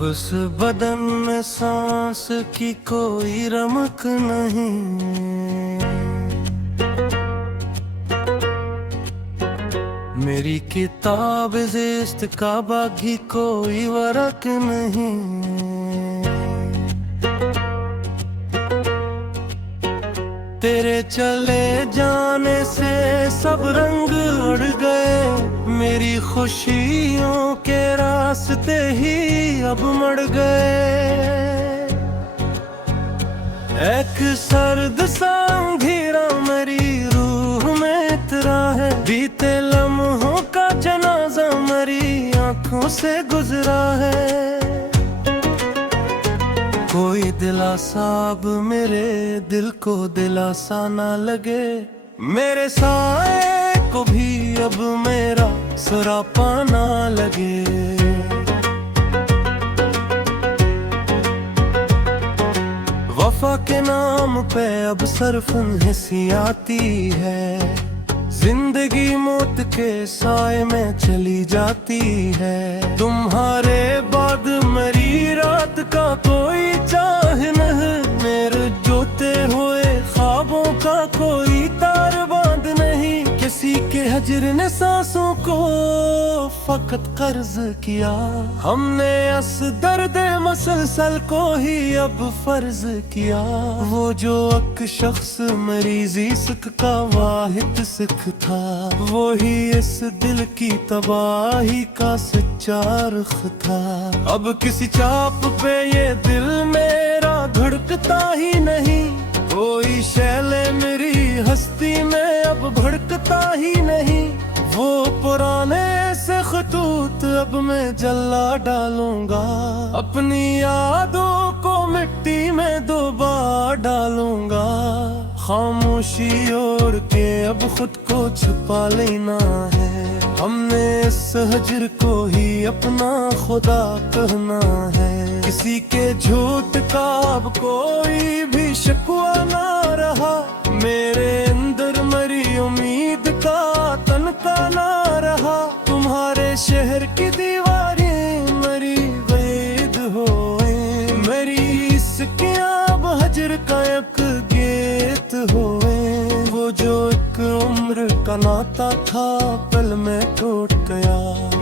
अब इस बदन में सांस की कोई रमक नहीं। मेरी किताब ज़िस्त का बागी कोई वरक नहीं। तेरे चले जाने से सब रंग उड़ गए। मेरी खुशियों के रास्ते ही अब मर गए। एक सर्द सा अंधेरा मेरी रूह में इतरा है। बीते लम्हों का जनाजा मेरी आंखों से गुजरा है। कोई दिलासा अब मेरे दिल को दिलासा ना लगे। मेरे साए को भी अब मेरा सरापा ना लगे। वफा के नाम पे अब सरफ हंसी आती है। जिंदगी मौत के साए में चली जाती है। तुम्हारे बाद मेरी रात का कोई चाह नहीं। मेरे जोते हुए ख्वाबों का कोई तार बांध नहीं। किसी के हजर ने सांसों को फकत कर्ज किया। हमने इस दर्द मसलसल को ही अब फर्ज किया। वो जो एक शख्स मरीजी सिख का वाहिद सिख था, वो ही इस दिल की तबाही का सच्चा रुख था। अब किसी चाप पे ये दिल मेरा धड़कता ही नहीं। कोई शैले मेरी हस्ती में अब भड़कता ही नहीं। वो पुराने से खतूत अब मैं जला डालूंगा। अपनी यादों को मिट्टी में दोबा डालूंगा। खामोशी ओढ़ के अब खुद को छुपा लेना है। हमने इस हजर को ही अपना खुदा कहना है। किसी के झूठ का अब कोई भी शिकवा ना रहा। मेरे अंदर मरी उम्मीद का तनका ना रहा। तुम्हारे शहर की दीवारें मरी गैद होए। मेरी इसके अब हजर का एक गेत होए। वो जो एक उम्र का नाता था पल में टूट गया।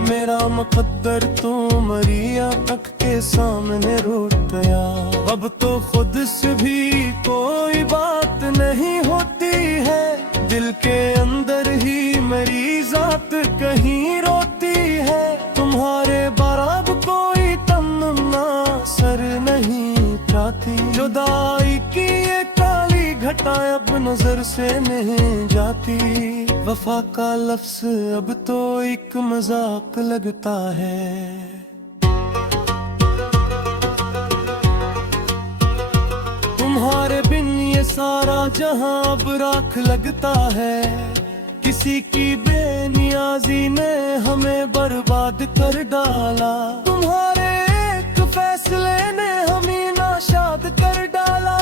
मेरा मुकद्दर तू मरिया तक के सामने रूठ गया। अब तो खुद से भी कोई बात नहीं होती है। दिल के अंदर ही मेरी जात कहीं रोती है। तुम्हारे बराबर कोई तमन्ना सर नहीं जाती। जुदाई की ये काली घटा अब नजर से नहीं जाती। वफा का लफ्ज अब तो एक मजाक लगता है। तुम्हारे बिन ये सारा जहां अब राख लगता है। किसी की बेनियाजी ने हमें बर्बाद कर डाला। तुम्हारे एक फैसले ने हमें नाशाद कर डाला।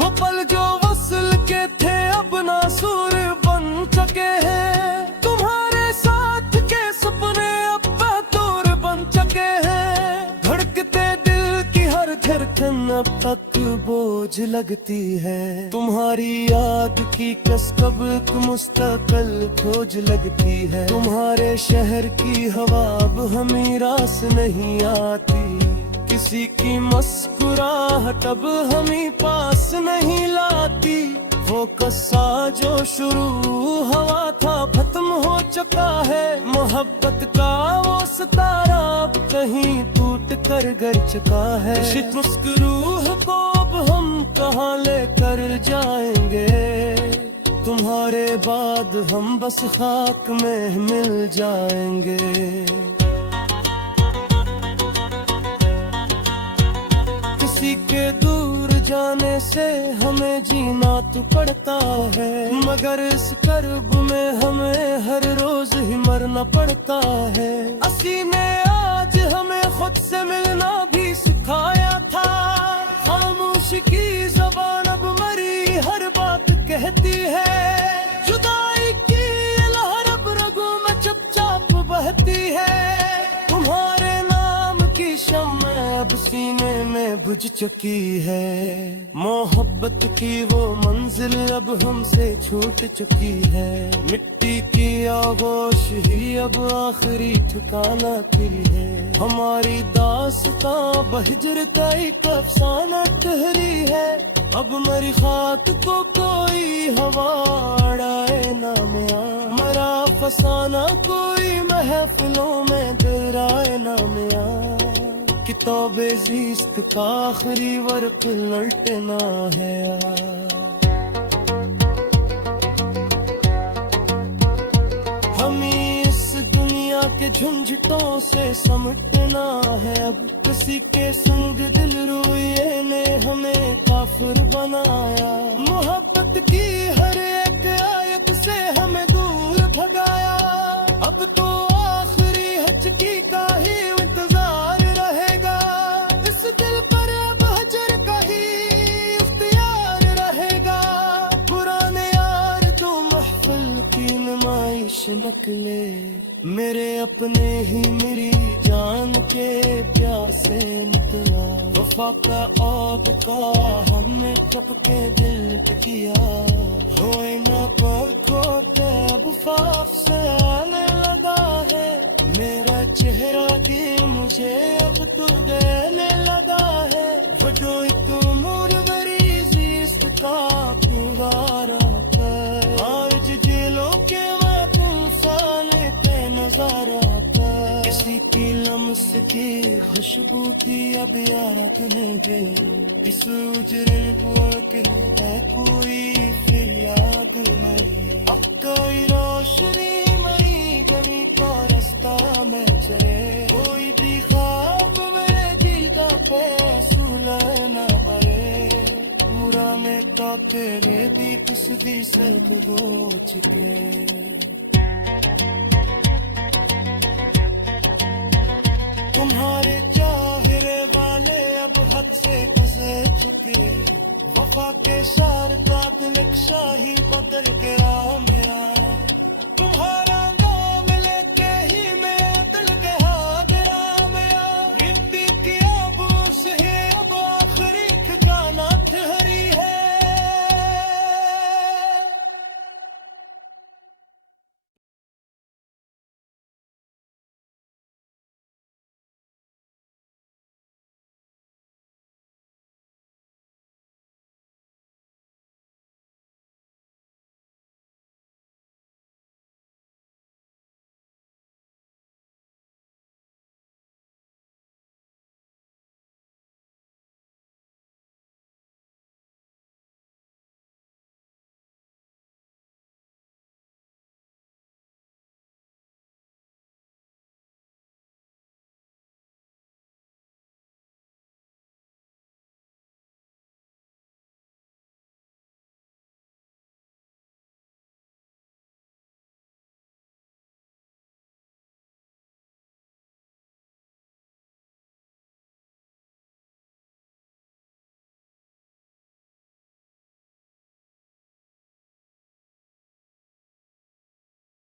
वो पल जो वसल के थे अब नासूर बन चुके हैं। तुम्हारे साथ के सपने अब बेतूर बन चुके हैं। धड़कते दिल की हर धड़कन अब तक बोझ लगती है। तुम्हारी याद की कसकब मुस्तकिल खोज लगती है। तुम्हारे शहर की हवा अब हमें रास नहीं आती। किसी की मुस्कुराहट अब हमें पास नहीं लाती। वो कस्सा जो शुरू हवा था खत्म हो चुका है। मोहब्बत का वो सितारा अब कहीं टूट कर गिर चुका है। मुस्क रूह को अब हम कहाँ लेकर जाएंगे। तुम्हारे बाद हम बस खाक में मिल जाएंगे। किसी के दूर जाने से हमें जीना तो पड़ता है। मगर इस कर्ब में हमें हर रोज ही मरना पड़ता है। असी ने आज हमें खुद से मिलना भी सिखाया था। खामोशी की ज़बान अब मरी हर बात कहती है। जुदाई की लहर अब रगों में चुपचाप बहती है। तुम्हारे नाम की शम्म अब सीने में बुझ चुकी है। मोहब्बत की वो मंजिल अब हमसे छूट चुकी है। मिट्टी की आगोश ही अब आखिरी ठिकाना की है। हमारी दास्तां बहिजर का एक अफसाना ठहरी है। अब मरी खाक को कोई हवा अड़ाए ना मियां, मरा फसाना कोई महफिलों में डराए ना मियां। किताबे ज़िस्त का आखिरी वर्क लौटना है। हमें इस दुनिया के झंझटों से समटना है। अब किसी के संग दिल रोए ने हमें काफिर बनाया। मोहब्बत की हर एक आयत से हमें दूर भगाया। अब तो आखिरी हचकी का ही इंतजार रहेगा। इस दिल पर अब हजर का ही इख्तियार रहेगा। पुराने यार तो महफिल की नुमाइश नकले, मेरे अपने ही मेरी जान के प्यासे निकला। वफा का आब का हमने टपके दिल पे किया। रोए ना पलको तब फाफ से आने लगा है। मेरा चेहरा दिल मुझे अब तो देने लगा है। वजो एक उम्र बड़ी जिस्त का गुजारा कर। आज जेलों के साले पे नजारा पर किसी की लम्स की खुशबू थी अब याद नहीं। इस उजरे हुआ के है कोई फिर याद नहीं। अब कोई रोशनी मरी गमी का रास्ता में चले। कोई भी ख्वाब मेरे दिल का फैसला न भरे। पुराने का तेरे भी तस्वीर से हो चुके। तुम्हारे चाहरे वाले अब हद से गुजर चुके। वफा के सार का दिल एक शाही बदल गया मेरा। तुम्हारा